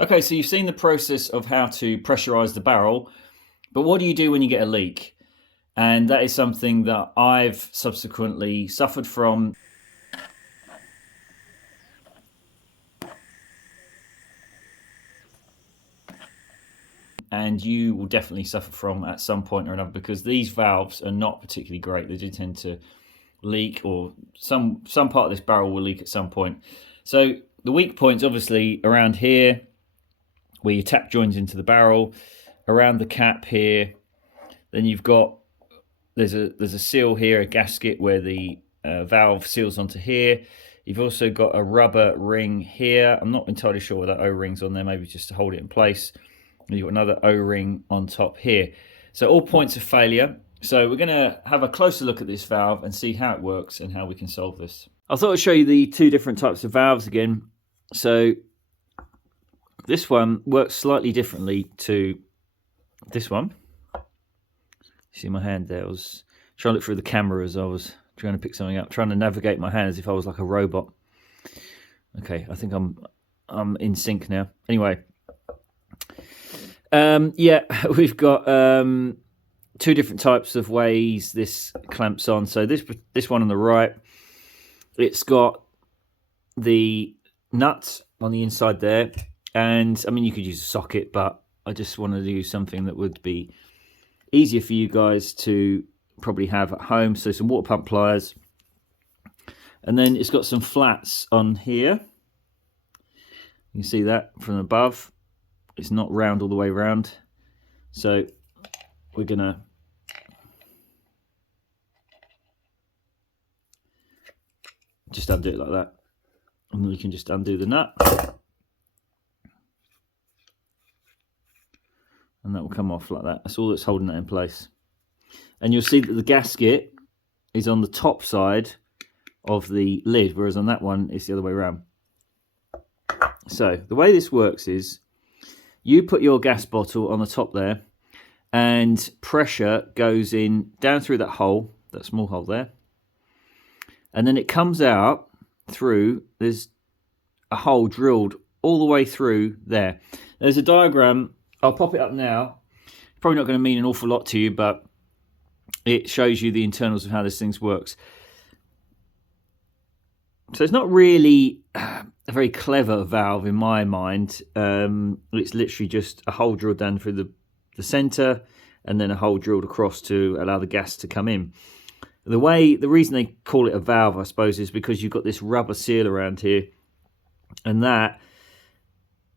Okay, so you've seen the process of how to pressurize the barrel, but what do you do when you get a leak? And that is something that I've subsequently suffered from. And you will definitely suffer from at some point or another, because these valves are not particularly great. They do tend to leak, or some part of this barrel will leak at some point. So the weak points obviously around here, where your tap joins into the barrel, around the cap here. Then you've got there's a seal here, a gasket where the valve seals onto here. You've also got a rubber ring here. I'm not entirely sure what that O-ring's on there, maybe just to hold it in place. And you've got another O-ring on top here. So all points of failure. So we're going to have a closer look at this valve and see how it works and how we can solve this. I thought I'd show you the two different types of valves again. So this one works slightly differently to this one. See my hand there? I was trying to look through the camera as I was trying to pick something up, trying to navigate my hand as if I was like a robot. Okay, I think I'm in sync now. Anyway, yeah, we've got two different types of ways this clamps on. So this one on the right, it's got the nut on the inside there, and I mean you could use a socket, but I just wanted to use something that would be easier for you guys to probably have at home. So some water pump pliers, and then it's got some flats on here. You can see that from above. It's not round all the way around, so we're gonna just undo it like that, and then we can just undo the nut, and that will come off like that. That's all that's holding that in place. And you'll see that the gasket is on the top side of the lid, whereas on that one it's the other way around. So the way this works is you put your gas bottle on the top there, and pressure goes in down through that hole, that small hole there, and then it comes out through, there's a hole drilled all the way through there. There's a diagram, I'll pop it up now. Probably not going to mean an awful lot to you, but it shows you the internals of how this thing works. So it's not really a very clever valve in my mind. It's literally just a hole drilled down through the center, and then a hole drilled across to allow the gas to come in. The reason they call it a valve, I suppose, is because you've got this rubber seal around here, and that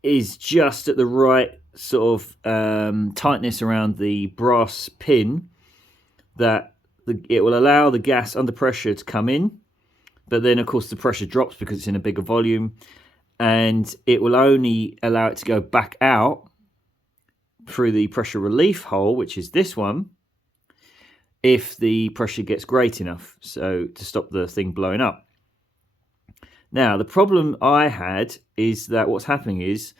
is just at the right sort of tightness around the brass pin that it will allow the gas under pressure to come in. But then, of course, the pressure drops because it's in a bigger volume, and it will only allow it to go back out through the pressure relief hole, which is this one, if the pressure gets great enough, so to stop the thing blowing up. Now, the problem I had is that what's happening is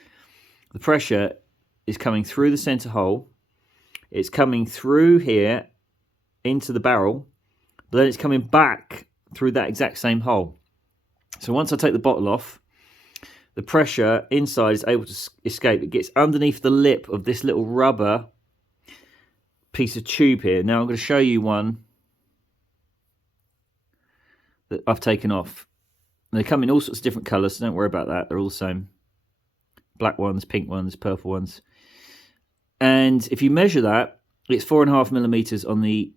the pressure is coming through the center hole, it's coming through here into the barrel, but then it's coming back through that exact same hole. So once I take the bottle off, the pressure inside is able to escape. It gets underneath the lip of this little rubber piece of tube here. Now I'm going to show you one that I've taken off. And they come in all sorts of different colours, so don't worry about that. They're all the same. Black ones, pink ones, purple ones. And if you measure that, it's 4.5mm on the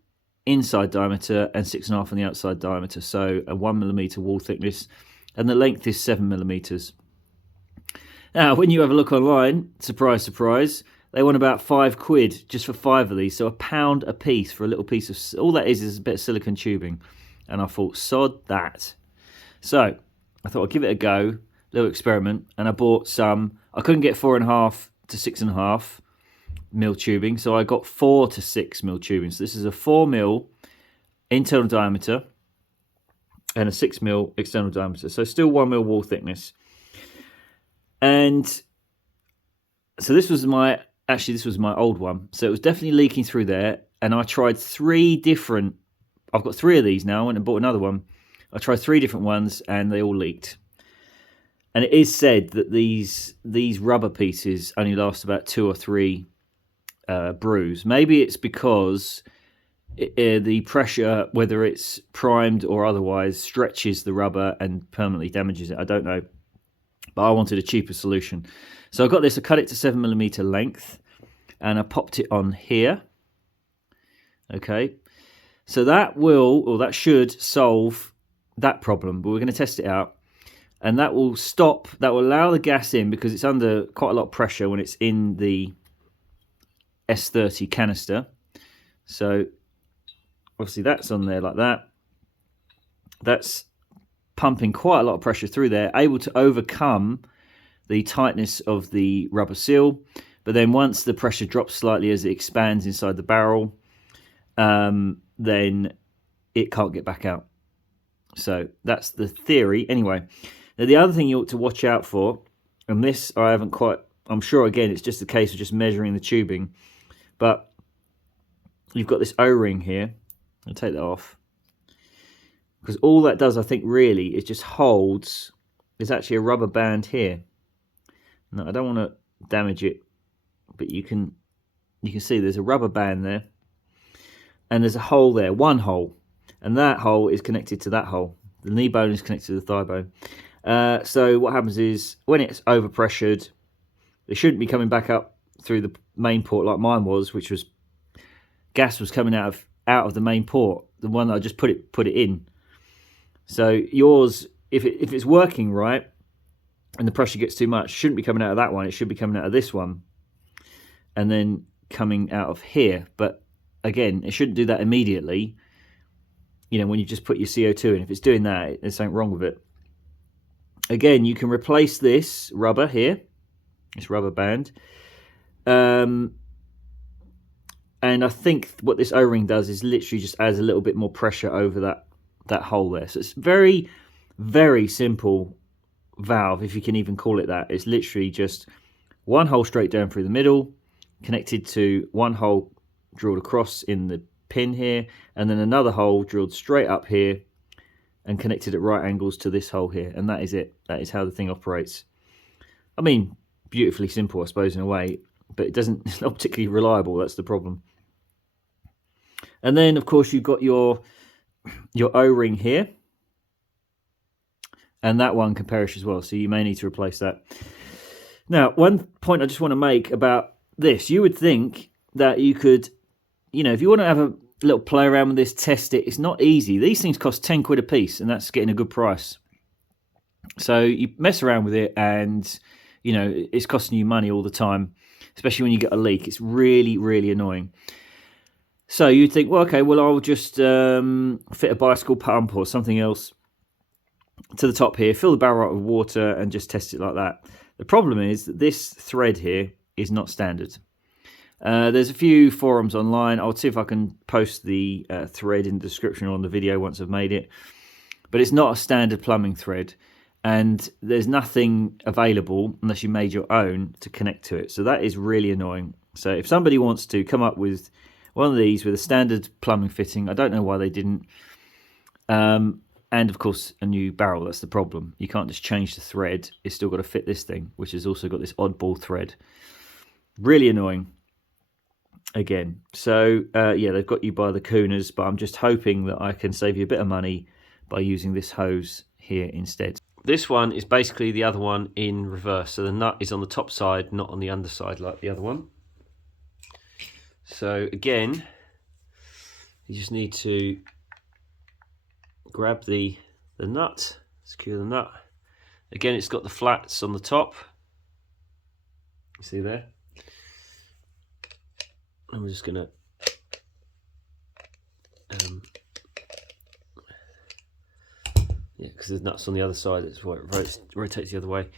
inside diameter and 6.5 on the outside diameter, so a 1mm wall thickness, and the length is 7mm. Now when you have a look online, surprise surprise, they want about £5 just for 5 of these, so £1 a piece for a little piece of, all that is a bit of silicone tubing. And I thought, sod that. So I thought I'd give it a go, little experiment, and I bought some. I couldn't get 4.5 to 6.5 mil tubing, so I got 4 to 6 mil tubing. So this is a 4 mil internal diameter and a 6 mil external diameter, so still 1 mil wall thickness. And so this was my old one, so it was definitely leaking through there. And I tried 3 different, I've got 3 of these now. I went and bought another one. I tried 3 different ones and they all leaked. And it is said that these rubber pieces only last about 2 or 3 brews. Maybe it's because the pressure, whether it's primed or otherwise, stretches the rubber and permanently damages it. I don't know, but I wanted a cheaper solution. So I got this, I cut it to 7mm length, and I popped it on here. Okay, so that should solve that problem, but we're going to test it out. And that will allow the gas in, because it's under quite a lot of pressure when it's in the S30 canister. So obviously that's on there like that. That's pumping quite a lot of pressure through there, able to overcome the tightness of the rubber seal. But then once the pressure drops slightly as it expands inside the barrel, then it can't get back out. So that's the theory anyway. Now, the other thing you ought to watch out for, and this I'm sure again it's just a case of just measuring the tubing, but you've got this O-ring here. I'll take that off, because all that does, I think, really is just holds. There's actually a rubber band here. Now, I don't want to damage it, but you can see there's a rubber band there, and there's a hole there, one hole, and that hole is connected to that hole. The knee bone is connected to the thigh bone. So what happens is, when it's overpressured, it shouldn't be coming back up through the main port like mine was, which was gas was coming out of the main port, the one that I just put it in. So yours, if it's working right and the pressure gets too much, shouldn't be coming out of that one. It should be coming out of this one and then coming out of here. But again, it shouldn't do that immediately. You know, when you just put your CO2 in, if it's doing that, there's something wrong with it. Again, you can replace this rubber here, this rubber band. And I think what this O-ring does is literally just adds a little bit more pressure over that hole there. So it's very, very simple valve, if you can even call it that. It's literally just one hole straight down through the middle, connected to one hole drilled across in the pin here, and then another hole drilled straight up here and connected at right angles to this hole here. And that is it. That is how the thing operates. I mean, beautifully simple, I suppose, in a way, but it's not particularly reliable. That's the problem. And then, of course, you've got your O-ring here, and that one can perish as well, so you may need to replace that. Now, one point I just want to make about this, you would think that you could, you know, if you want to have a little play around with this, test it, it's not easy. These things cost 10 quid a piece, and that's getting a good price. So you mess around with it, and you know, it's costing you money all the time, especially when you get a leak. It's really, really annoying. So you'd think, well, okay, well, I'll just fit a bicycle pump or something else to the top here, fill the barrel up with water, and just test it like that. The problem is that this thread here is not standard. There's a few forums online. I'll see if I can post the thread in the description or on the video once I've made it. But it's not a standard plumbing thread, and there's nothing available unless you made your own to connect to it. So that is really annoying. So if somebody wants to come up with one of these with a standard plumbing fitting, I don't know why they didn't. And of course, a new barrel, that's the problem. You can't just change the thread. It's still got to fit this thing, which has also got this oddball thread. Really annoying. Again, so yeah, they've got you by the cooners, but I'm just hoping that I can save you a bit of money by using this hose here instead. This one is basically the other one in reverse, so the nut is on the top side, not on the underside like the other one. So again, you just need to grab the nut, secure the nut. Again, it's got the flats on the top, you see there. And we're just going to yeah, because there's nuts on the other side, that's why it rotates the other way.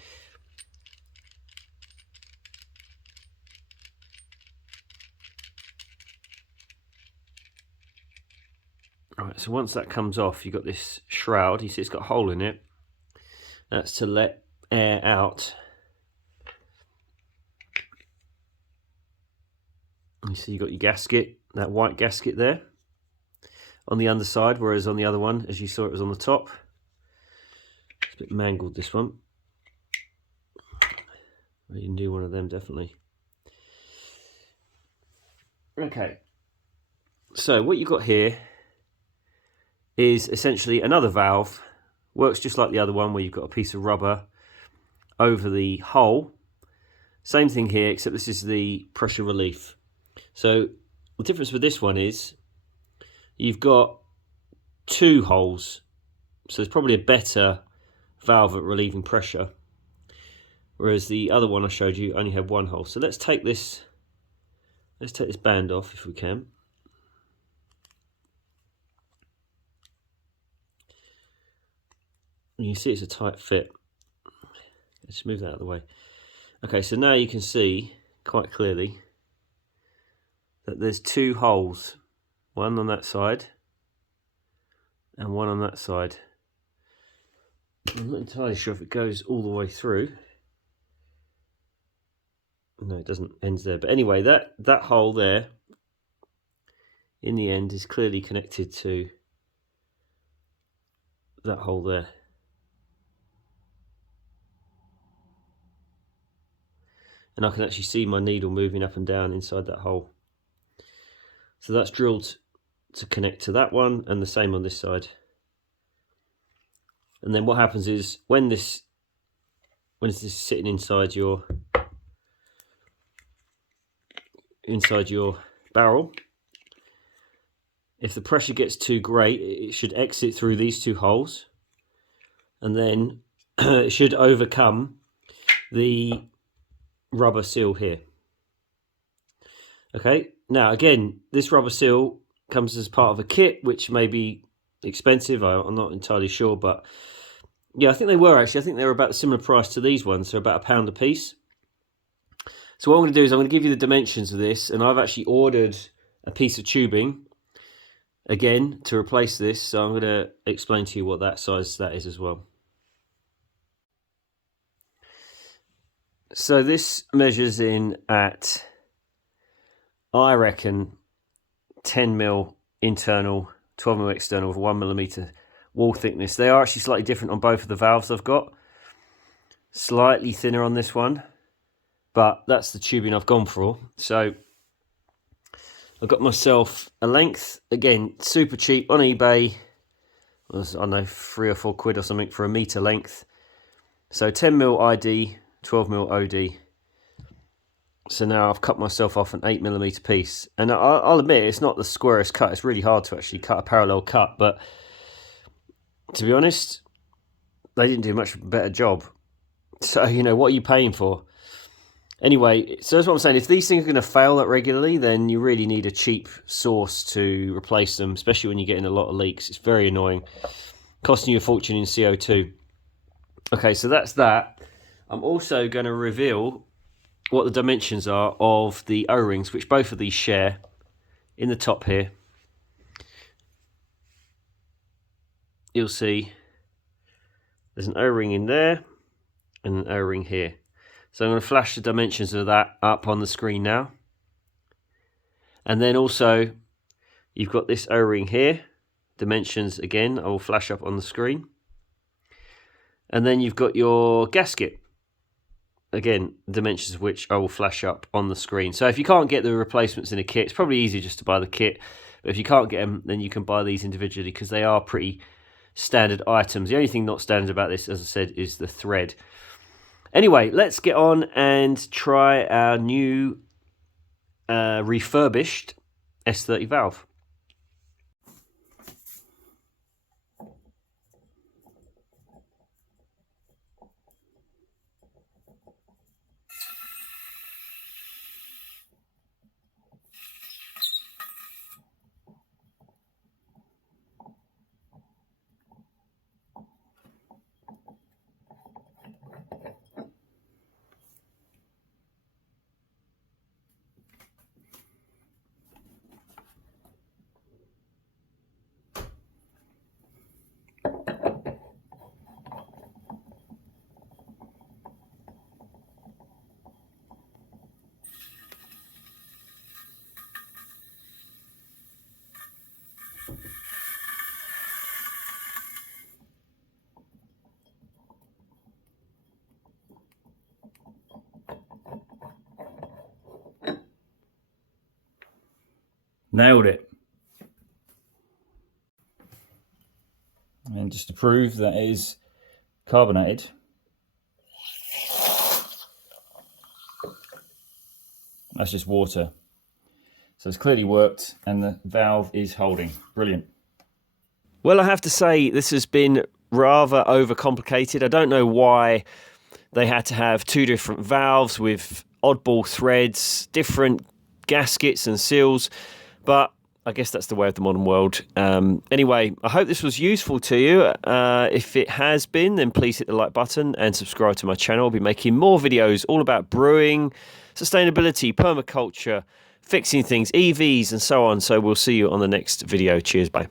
Alright, so once that comes off, you've got this shroud. You see it's got a hole in it. That's to let air out. You see you've got your gasket, that white gasket there on the underside, whereas on the other one, as you saw, it was on the top. It's a bit mangled, this one. You can do one of them, definitely. Okay, so what you've got here is essentially another valve. Works just like the other one, where you've got a piece of rubber over the hole. Same thing here, except this is the pressure relief. So the difference with this one is you've got 2 holes, so it's probably a better valve at relieving pressure, whereas the other one I showed you only had 1 hole. So let's take this band off if we can. And you see it's a tight fit. Let's move that out of the way. Okay, so now you can see quite clearly that there's 2 holes, one on that side and one on that side. I'm not entirely sure if it goes all the way through. No, it doesn't, ends there. But anyway, that hole there in the end is clearly connected to that hole there. And I can actually see my needle moving up and down inside that hole. So that's drilled to connect to that one, and the same on this side. And then what happens is when this is sitting inside your barrel, if the pressure gets too great, it should exit through these 2 holes, and then it should overcome the rubber seal here. Okay, now again, this rubber seal comes as part of a kit, which may be expensive. I'm not entirely sure, but yeah, I think they were actually. I think they were about a similar price to these ones, so about £1 a piece. So what I'm going to do is I'm going to give you the dimensions of this, and I've actually ordered a piece of tubing again to replace this, so I'm going to explain to you what that size that is as well. So this measures in at, I reckon, 10mm internal, 12mm external with 1mm wall thickness. They are actually slightly different on both of the valves I've got. Slightly thinner on this one, but that's the tubing I've gone for. So I've got myself a length, again, super cheap on eBay. I don't know, 3 or 4 quid or something for a metre length. So 10mm ID, 12mm OD. So now I've cut myself off an 8mm piece. And I'll admit, it's not the squarest cut. It's really hard to actually cut a parallel cut. But to be honest, they didn't do much better job. So, you know, what are you paying for? Anyway, so that's what I'm saying. If these things are going to fail that regularly, then you really need a cheap source to replace them, especially when you're getting a lot of leaks. It's very annoying. Costing you a fortune in CO2. Okay, so that's that. I'm also going to reveal what the dimensions are of the O-rings, which both of these share in the top here. You'll see there's an O-ring in there and an O-ring here. So I'm going to flash the dimensions of that up on the screen now. And then also you've got this O-ring here. Dimensions again, I will flash up on the screen. And then you've got your gasket. Again, dimensions of which I will flash up on the screen. So if you can't get the replacements in a kit, it's probably easier just to buy the kit. But if you can't get them, then you can buy these individually because they are pretty standard items. The only thing not standard about this, as I said, is the thread. Anyway, let's get on and try our new refurbished S30 valve. Nailed it. And just to prove that it is carbonated, that's just water. So it's clearly worked and the valve is holding. Brilliant. Well, I have to say this has been rather overcomplicated. I don't know why they had to have two different valves with oddball threads, different gaskets and seals, but I guess that's the way of the modern world. Anyway, I hope this was useful to you. If it has been, then please hit the like button and subscribe to my channel. I'll be making more videos all about brewing, sustainability, permaculture, fixing things, EVs and so on. So we'll see you on the next video. Cheers, bye.